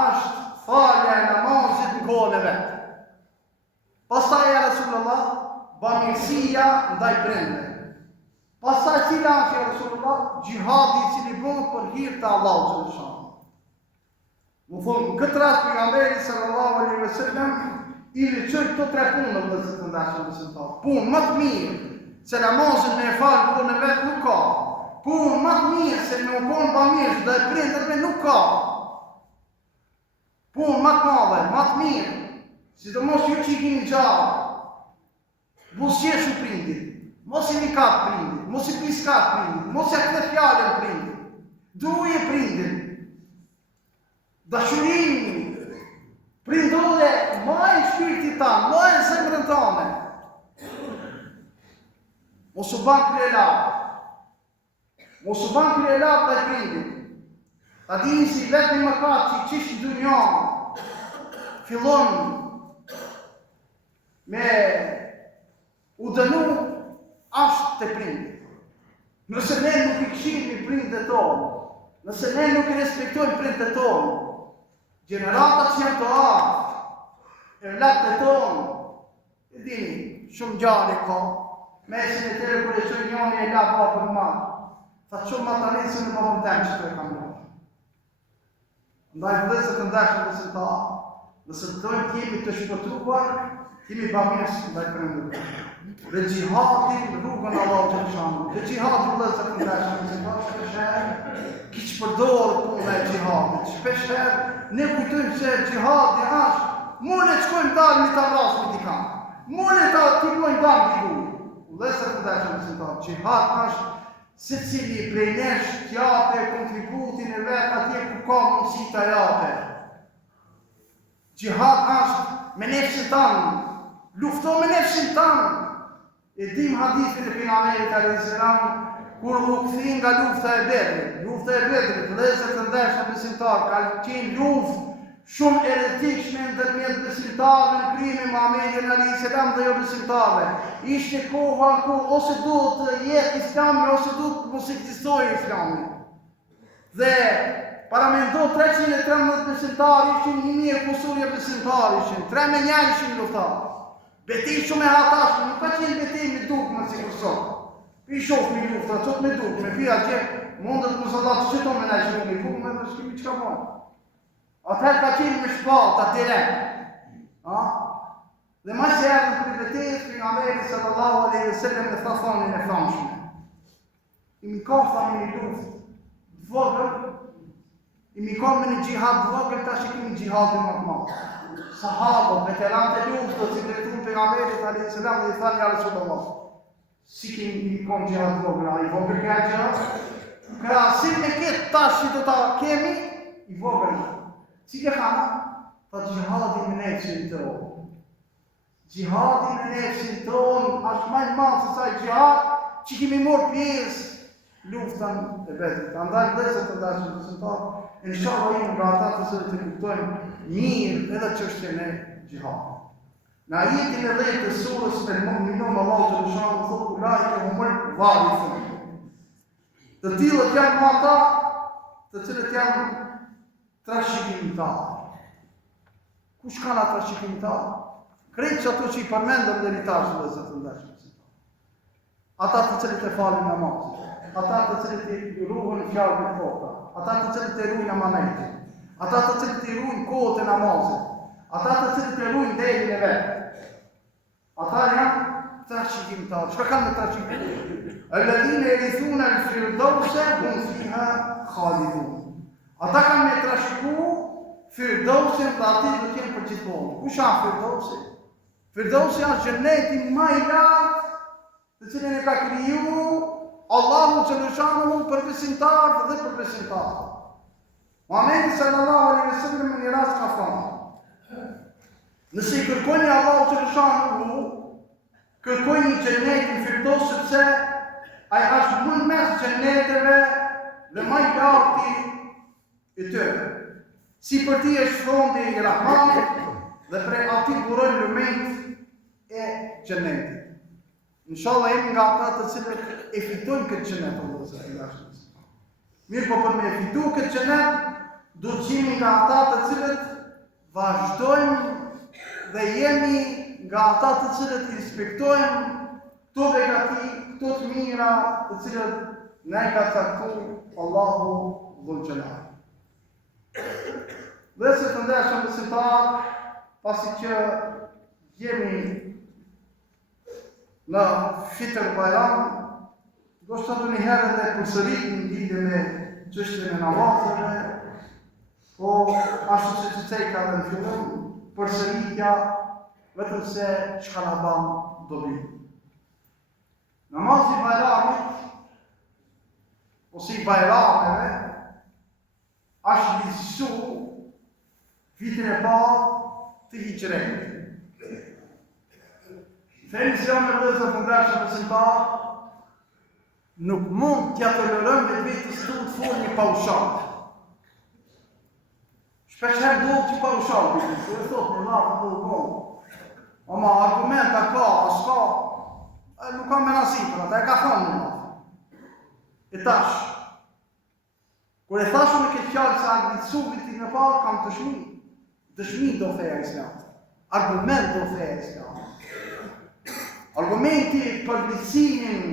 është falja e namazit në kohën e vet. Pastaj ja Rasulullah, bamirësia ndaj prindërve. Pastaj cila është ja Rasulullah, gjihadi i cili bëhet për hir të Allahut xhaleshan. Më thonë, në këtë rast pejgamberi sallallahu alaihi wasallam i veçoi këto tre punë vëllezër të ndashëm besimtar. Punë më të mirë se namazin me fal kohën e vet nuk ka. Punë më të mirë se me u kon bamirës ndaj prindërve nuk ka. Punë më të madhe, më të mirë, sidomos ju që i keni gjallë. Busjeshu prindit. Mos i nikat prindit, mos i piskat prindit, mos i këtë fjallën prindit. Duje prindit. Dashurimi, prindole, maj shpirti tanë, maj zemrën tane. Mos u ban krelat. Mos u ban krelat dhe prindit. Ta dini si vetë një mëkat që i qishë dunjanë, fillon me u dënu ashtë të prindit. Nëse ne nuk i këshirë prindit tonë, nëse ne nuk i respektojnë prindit tonë, generatat që janë të ardhë, evlatët tonë, e dini, shumë gjallë ka, mesin e tere kërë e që njëni e la ba për marë, ta shumë ma të nesë në babën temë që të e kam nërë. Ndaj vëllezër të ndashëm besimtar, nëse të dojmë t'jemi të shpëtuar, t'jemi bamirës ndaj prindërve. Dhe gjihadi në rrugën Allahu xhaleshan. Dhe gjihadi vëllezër të ndashëm besimtar, shpeshherë kiç përdorë puna e gjihadit. Shpeshherë ne kujtojmë se gjihadi është mole të shkojmë dalë me ta vrasë me dikën. Mole ta tipojmë dalë diku. Vëllezër të ndashëm besimtar, gjihad është se cili prej nesh t'jape kontributin e vetë atje ku ka mundësi t'a jape. Gjihad është me nefsin tanë, lufto me nefsin tanë. E dim hadithin e pejgamberit alayhis salam kur u kthin nga lufta e Bedrit. Lufta e Bedrit, vëllezër të ndeshëm besimtar, ka qenë luftë shumë e rrezikshme ndërmjet besimtarëve në krimin Muhamedit alayhis salam dhe jo besimtarëve. Ishte koha ku ose duhet të jetë Islami ose duhet të mos ekzistojë Islami. Dhe para me ndo 313 besimtarë ishin 1000 kusurje besimtarë ishin, 3 me 1 ishin luftarë. Betej shumë e hatashme, nuk ka qenë betej me dukme si kërsot. Pi shofë me lufta, qot me dukme, pi atje mundet mësallat që qëto me nejshme me dukme dhe shkimi qka mojnë. Atëherë ka qenë me shpata, direkt. Dhe ma që erdhën për i betejës, pejgamberi sallallahu alaihi wasallam dhe tha thonin e famshme. I mi ka thamin i luft, dvogër, i mi ka me një gjihad dvogër, ta që kemi gjihadin më të madh. Sahabët, veteranët e luftës, si drejtuar pejgamberit alayhis salam dhe i thanë ja Rasulullah, si kemi kom gjihad vogël, i vogël ka gjihad? Krahasim me këtë tash që do ta kemi, i vogël. Si ke kana? Ta gjihadi me nefsin tonë. Gjihadi me nefsin tonë është më i madh se sa gjihad që kemi marrë pjesë luftën e Bedrit. Andaj vëllezër të dashur besimtar, inshallah jemi nga ata të cilët e kuptojnë mirë edhe çështjen e xhihadit. Në ajetin e 10 të surës El-Mu'minun, Allahu xhallahu thotë ulaika humul warithun. Të tillët janë ata të cilët janë trashëgimtarë. Kush kanë ata trashëgimtarë? Krejt që ato që i përmendëm dhe rritarë vëllezër të dashur. Ata të cilët e falin namazin, ata të cilët i ruajnë fjalët e forta, ata të cilët e ruajnë amanetin, ata të cilët i ruajnë kohët e namazit, ata të cilët e ruajnë delin e vet. Ata janë trashëgimtarë. Çka kanë me trashëgim? Alladhina yarithuna al-firdausa hum fiha khalidun. Ata kanë me trashëgu Firdausin dhe ati do t'jenë për gjithmonë. Kush janë Firdausi? Firdausi janë xheneti më i lartë, të cilin e ka kriju Allahu xhaleshanuhu për besimtarë dhe për besimtarë. Muhamedi sallallahu alaihi wasallam në një rast ka thënë: nëse i kërkoni Allahu xhaleshanuhu, kërkoni xhenetin Firdaus, sepse ai është më mes xheneteve dhe më i larti i tyre. Si për ti është frondi i Rahmanit dhe prej ati burojnë lumejt e xhenetit. Inshallah jemi nga ata të cilët e fitojnë këtë xhenet, Allahu xhallahu. Mirë, po për me fitu këtë xhenet, do të jemi nga ata të cilët vazhdojmë dhe jemi nga ata të cilët i respektojmë këto begati, këto të mira të cilët ne ka caktuar Allahu dhul xhelal. Dhe se të ndeshëm besimtar, pasi që jemi në Fitr Bajram, do shtë të njëherë dhe përsërit në lidhje me çështjen e namazeve, po ashtu si që cejka dhe në fillim, përsëritja vetëm se çka na ban dobi. Namazi i Bajramit, ose i Bajrameve, është lidhësu vitin e parë të hijretit. Themi se jam e vëllezër të ndershëm besimtar, nuk mund t'ja tolerojmë vetës tonë të folni paushal. Shpeshherë duhet që paushal, kur e thotë në natë të bëllë. Ama argumenta ka, s'ka, nuk ka menasi për ata, e ka thonë në natë. E tash, kur e thashu në këtë fjallë se armitësu vitin e parë, kam dëshmi. Dëshmi do feja islam. Argument do feja islam. Argumenti për lidhësimin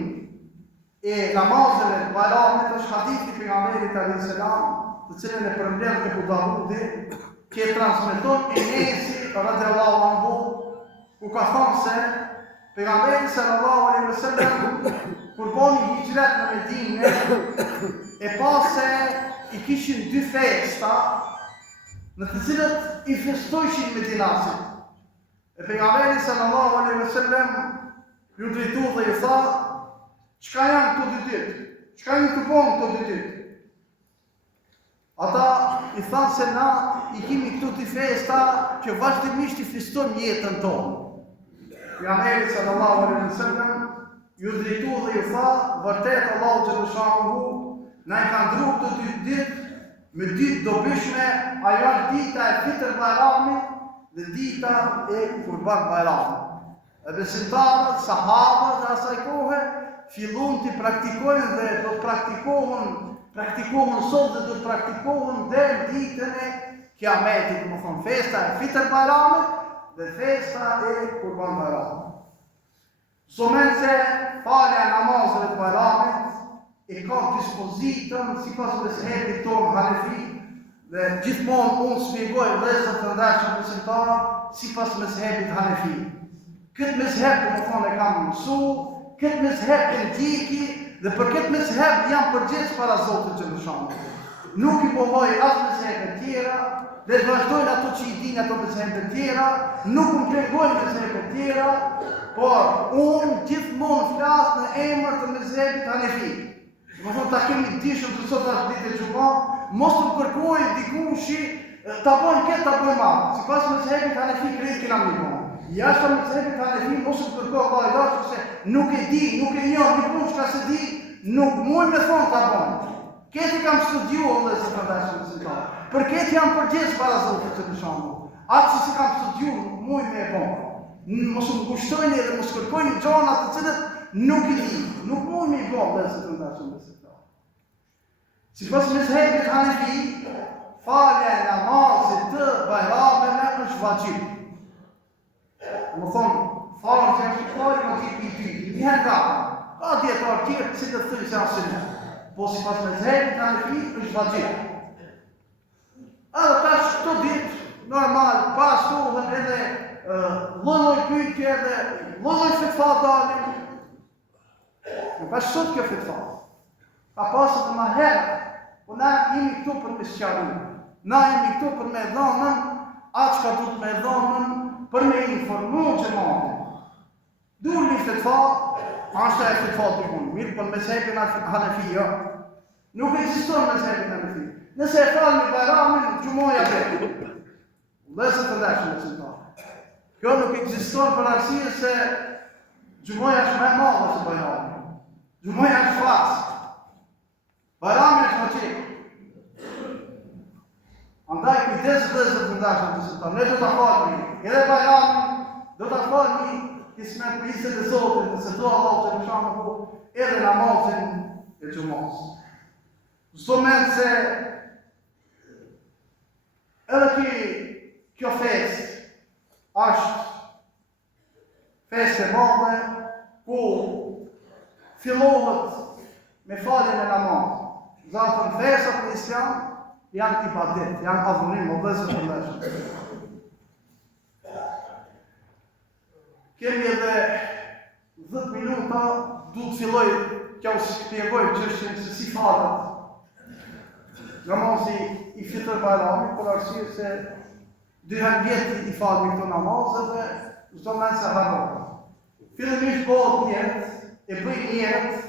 e namazeve të Bajramit është hadithi pejgamberit alayhis salam, të cilën e përmbledh Abu Davudi, që transmeton Enesi radhiyallahu anhu, ku ka thënë se pejgamberi sallallahu alaihi wasallam kur boni hijret në Medinë, e pa se i kishin dy festa në të cilët i festojshin Medinasit. E pejgamberi sallallahu alaihi wasallam ju drejtu dhe i tha: çka janë këto dy ditë? Çka jeni të bëni këto dy ditë? Ata i thanë se na i kemi këto dy festa që vazhdimisht i festojmë jetën tonë. Pejgamberi sallallahu alaihi wasallam ju drejtu dhe i tha: vërtet Allahu xhallahu na i ka ndruar këto dy ditë me ditë dobishme, ajo është dita e Fitr Bajramit dhe dita e Kurban Bajramit. E besimtarët, sahabët e asaj kohe fillon të praktikojnë dhe do të praktikohen sot dhe do të praktikohen deri ditën e Kiametit, do të thonë festa e Fitr Bajramit dhe festa e Kurban Bajramit. Somen se falja e namazeve të Bajramit e ka dispozitën sipas mezhebit tonë Hanefi, dhe gjithmonë unë shpjegoj vëllezër të ndershëm besimtarë sipas mezhebit Hanefi. Këtë mezheb do të thonë e kam mësu, këtë mezheb e ndjeki dhe për këtë mezheb jam përgjegjës para Zotit xhaleshanuhu. Nuk i pohoj as mezhebe tjera, dhe vazhdojnë ato që i dinë ato mezhebe tjera, nuk më tregojnë mezhebe tjera, por unë gjithmonë flas në emër të mezhebit Hanefi. Më thonë ta kemi dishëm të sot është ditë e gjuma, mos të kërkoj dikushi ta bojnë këtë, ta bojnë marë. Si pas mezhebit Hanefi krejt kina më bojnë. Jashtë mezhebit Hanefi mos të kërkoj Allah i dashur se nuk e di, nuk e njoh, një punë çka se di, nuk muj me thonë ta bon. Këti kam studiuar dhe se të ndashëm të sintarë. Për këtë jam përgjegjës para Zotit që në shamu. Atë që si kam studiuar, muj me e bon. Mos më gushtojnë edhe mos kërkojnë gjona të cilët nuk i di. Nuk muj me i bon dhe se të ndashëm të sintarë. Si pas mezhebit Hanefi, falja e namazit të bajrameve është vajib. Më thonë, falja që është falja vajib i ty. Njëherë gata. Ka djetarë tjerë që të thëjë se asinë. Po si pas mezhebit Hanefi është vajib. Edhe tash këto ditë, normal, pas tuhën edhe lloj pyetje edhe lloj fetva dalin. Nuk ka sot kjo fetva. Ka pasur të më herë, po na jemi këtu për të sqaruar. Na jemi këtu për me dhënën, atë çka duhet me dhënën, për me informuar xhamatin. Duhet një fetva, ashtu e fetva të punë. Mirë, për mezhebin Hanefi, jo. Nuk ekziston mezhebi Hanefi. Nëse e falë një bajramin, gjumoja vetë. Lësë të ndeshën e sintarë. Kjo nuk ekziston për arsye se gjumoja është me madhe se bajramin. Gjumoja është fasë. Bajramin është më qikë. Andaj kujdes lësë të ndeshën e sintarë. Ne do të falë edhe bajramin, do të falë një kismet për isët e Zotit, nëse do Allah që në shamë po, edhe namazin e gjumos. Zdo menë se edhe kjo fest është fest e madhe ku fillohet me faljen e namaz. Zatën festat në Islam janë ibadet, janë adhurim, o vëzër të ndeshëm. Kemi edhe 10 minuta, du të filloj kjo si shpjegoj çështjen se si falet namazi i fitër bajramit, për arsye se 2 vjet i falmi këto namazeve, çdo men se harrohet. Fillimisht bëhet njerëz, e bëj njerëz,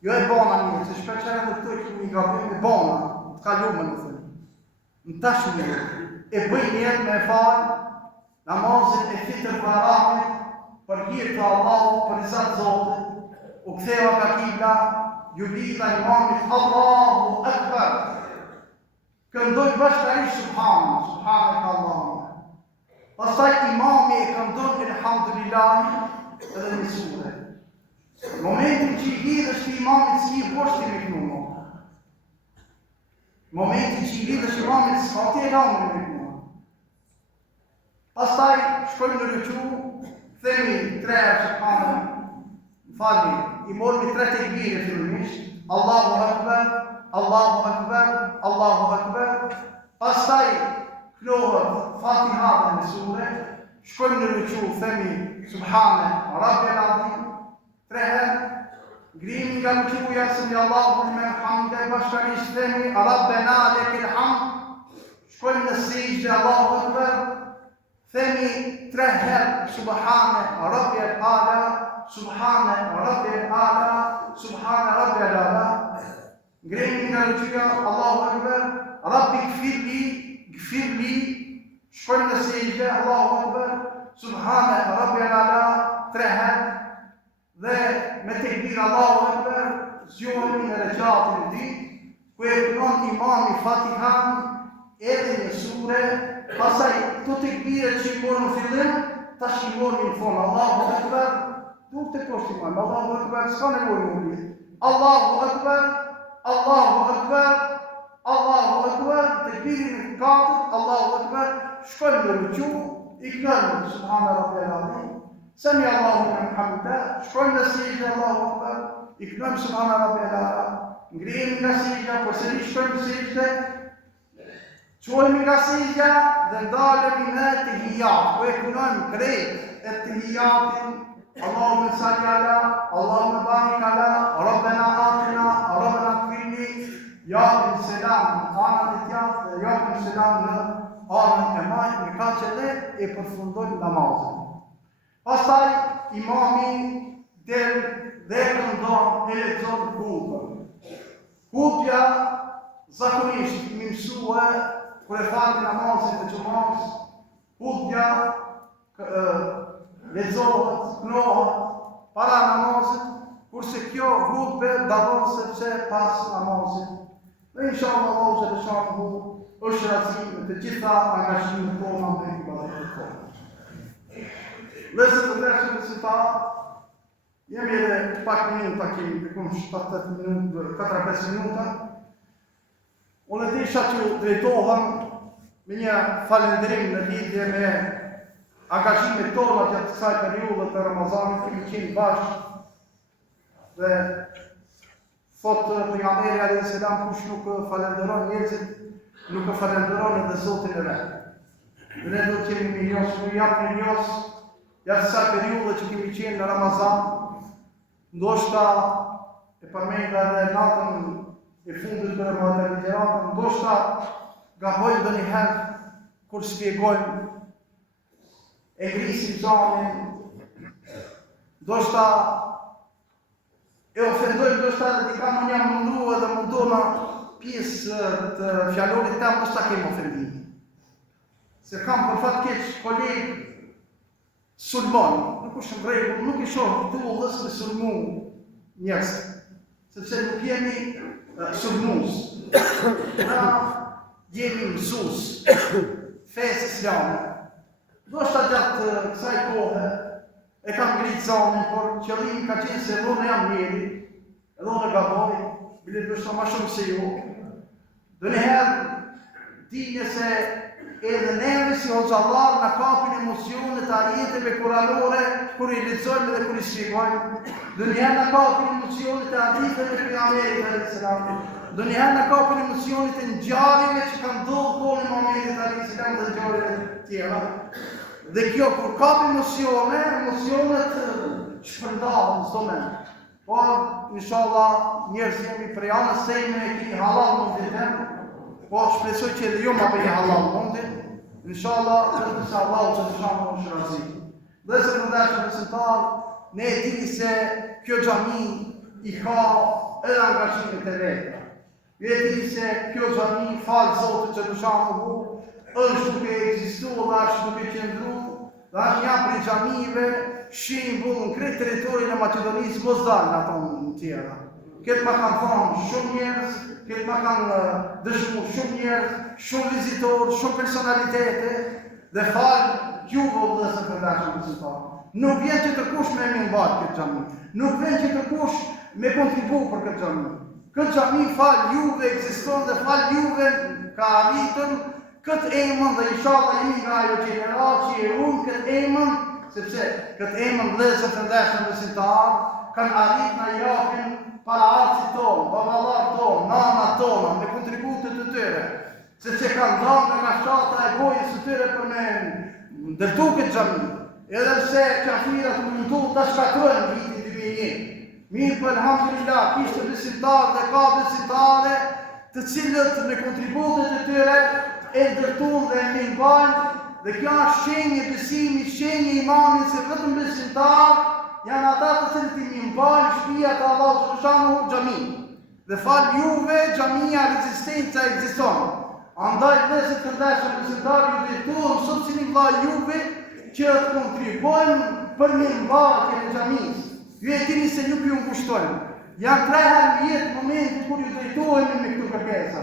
jo e bona njerëz, se shpesh edhe këtu kemi gabim e bona, të kaluar më thënë. Në tashmë e bëj njerëz me fal namazin e fitër bajramit për hir të Allahut, për izat Zotit, u ktheva ka kibla, ju lidha imamit Allahu Akbar. Këndoj bashkërisht Subhanë, Subhanë ka Allahu. Pastaj imami e këndon Elhamdulillahi edhe në sure. Momentin që i lidhësh të imamit s'ki poshti me kënumo. Momentin që i lidhësh imamit s'ka ti e lamën me kënumo. Pastaj shkojmë në rëqu, themi 3 Subhanë, falni, i mormi 3 tekbire fillimisht, Allahu Akbar, Allahu Akbar, Allahu Akbar. Pastaj knohet Fatiha në sure, shkojmë në rëqu, themi Subhane, Rabbel Azim, 3 herë, grimi nga rëquja, sëmi Allahu limen hamde, bashkarisht themi Rabbena lekil hamd, shkojmë në sejgjde, Allahu Akbar, themi 3 herë, Subhane, Rabbel Ala, Subhane Rabbel Ala, Subhane Rabbel Ala. Ngrejmë nga rëqyja, Allahu Akbar, Rabbi gfirli, shkojmë në sejgjde, Allahu Akbar, Subhane Rabbel Ala, 3 herë, dhe me tekbir Allahu Akbar, zjohemi në reqatin e ditë, ku e kënon imami Fatihan, edhe në sure, pasaj të tekbire që i morë në fillim, tash i morë në fonë, Allahu Akbar, nuk të poshtë imam, Allahu Akbar, s'ka nevojë më mirë. Allahu Akbar, Allahu Akbar, Allahu Akbar, tekbirin e 4, Allahu Akbar, shkojmë në rëqu, i kënë, Subhane Rabbel Azim, sami Allahu limen hamde, shkojmë në sejgjde, Allahu Akbar, i kënë, Subhane Rabbel Azim, ngrijemi nga sejgjda, përsëri shkojmë në sejgjde, quajmë nga sejgjda dhe ndalemi në tehijat, ku e kënojmë krejt e tehijatin, Allahumma salli ala, Allahumma barik ala, Rabbena atina, Rabbena kfirli, japim selam në anën e tjatë dhe japim selam në anën e majtë, me ka që e përfundojnë namazën. Pastaj imami del dhe këndon e lexon hutbën. Hutbja zakonisht mi mësua kur e falë namazin e xumës, hutbja lexohet, knohet para namazit, kurse kjo hutbe dallon sepse pas namazit. Dhe inshallah Allahu xhaleshahu është razi me të gjitha angazhimet tona në ibadetet tona. Lezet të ndershëm besimtar, jemi edhe pak minuta kemi, dikom 7-8 minuta, 4-5 minuta. Unë disha që drejtohem me një falënderim në lidhje me angazhimet tona gjatë kësaj periudhe të Ramazanit, kemi qenë bashkë dhe thotë pejgamberi alayhis salam, kush nuk falënderon njerëzit, nuk e falënderon edhe Zotin e vet. Ne do të kemi mirës, nuk japë mirës gjatë kësaj periudhe që kemi qenë në Ramazan, ndoshta e përmenda edhe natën e fundit për Ramazanit, ndoshta gabojmë ndonjëherë kur shpjegojmë, e ngrisim zanin, ndoshta e ofendojmë, ndoshta edhe dika më jam mundu edhe mundona pjesë të fjalorit tem, ndoshta kemi ofendimi. Se kam për fat keq kolegë sulmon, nuk është në rregull, nuk i shoh dullës me sulmu njerëz, sepse nuk jemi sulmues. Na jemi mësues fesë islame. Ndoshta gjatë kësaj kohe e kam ngritë zanin, por qëllimi ka qenë se unë jam njeri, edhe unë gaboj, bile ndoshta më shumë se ju. Ndonjëherë dini se edhe neve si hoxhallar na kapin emocionet e ajeteve kuranore kur i lexojmë dhe kur i shpjegojmë. Ndonjëherë na kapin emocionet e haditheve të pejgamberit alayhis salam. Ndonjëherë na kapin emocionet e ngjarjeve që kanë ndodhur kohën e Muhamedit alayhis salam dhe ngjarjeve të tjera. Dhe kjo kur kap emocionet shpërndahen çdo moment. Por inshallah njerëz jemi prej anës seme e keni halal mundin, po shpresoj që edhe ju ma bëni halal mundin. Inshallah, vetëm se Allahu xhaleshahu është razi. Dhe se të ndershëm besimtar, ne e dini se kjo xhami i ka edhe angazhimet e veta. Ju e dini se kjo xhami fal Zotit xhaleshahu është duke ekzistuar dhe është duke qëndruar, dhe është një prej xhamive shembull në krejt territorin e Maqedonisë, mos dalë ato në tjera. Këtë ma kanë thonë shumë njerëz, këtë ma kanë dëshmuar shumë njerëz, shumë vizitorë, shumë personalitete, dhe falë juve dhe se përndashëm besimtar. Nuk vjen që të kush me mbajtë këtë xhami, nuk vjen që të kush me kontribu për këtë xhami. Këtë xhami falë juve ekziston dhe falë juve ka arritën këtë emën dhe inshallah jemi nga ajo gjenerat që e unë këtë emën, sepse këtë emën dhe se përndashëm besimtar kanë arrit në japin para arcit tonë, baballar tonë, nanat tonë, me kontributet të tyre, sepse kanë dhënë nga shata e gojës së tyre për me ndërtu këtë xhami, edhe pse kafirat mundu ta shkatrojnë në vitin 2001. Mirë për alhamdulillah, kishte besimtarë dhe ka besimtare të cilët me kontributet të tyre e ndërtuan dhe e mbajnë, dhe kjo është shenjë besimi, shenjë imani se vetëm besimtarë janë ata të cilët i mbajnë shtëpia të Allahut xhaleshahu xhamin. Dhe fal juve xhamia rezistenca ekziston. Andaj nëse të ndershëm besimtarë ju drejtohen sot si një vllaj juve që të kontribojnë për një mbartje në xhamisë. Ju e dini se nuk ju ngushtojnë. Janë 3 herë në jetë momenti kur ju drejtoheni me këto kërkesa.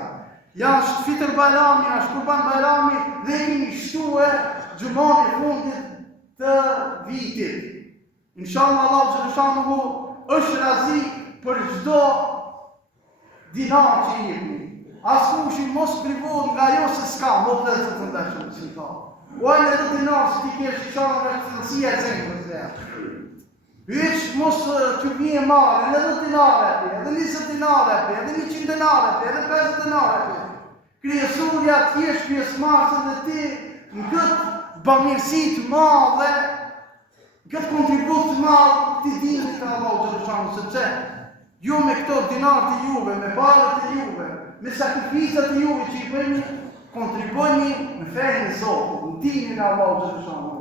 Janë Fitr Bajrami, është Kurban Bajrami dhe kemi shtuar xhumon e fundit të vitit. Inshallah Allahu xhaleshahu është razi për çdo dinar që i jepni. Askush mos privohet nga ajo se s'ka, mos dhe të ndeshëm besimtar. O edhe të dinar që ti kesh inshallah nga cilësia e zemrës. Hyç mos t'ju vije marrë, edhe dinare, edhe 20 dinare, edhe 100 dinare, edhe 50 dinare. Krijesurja t'jesh pjesëmarrëse dhe ti në këtë bamirësi të madhe, këtë kontribut të madhë të dini të Allahu xhaleshahu, sepse ju me këto dinar të juve, me parët të juve, me sakrifisat të juve që i bëni, kontribojni në fenë e Zotit, në dinin e Allahu xhaleshahu.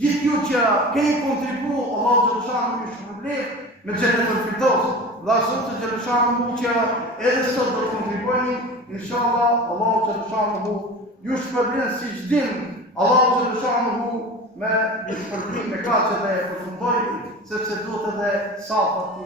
Gjithë ju që keni kontribu, Allahu xhaleshahu ju shpërblet me xhenetul firdaus, dhe Zoti xhaleshahu që edhe sot do të kontribojni, inshallah Allahu xhaleshahu ju shpërblet si çdim. Allahu xhaleshahu me një shpërblim me kaqe dhe përfundoj sepse duhet edhe safat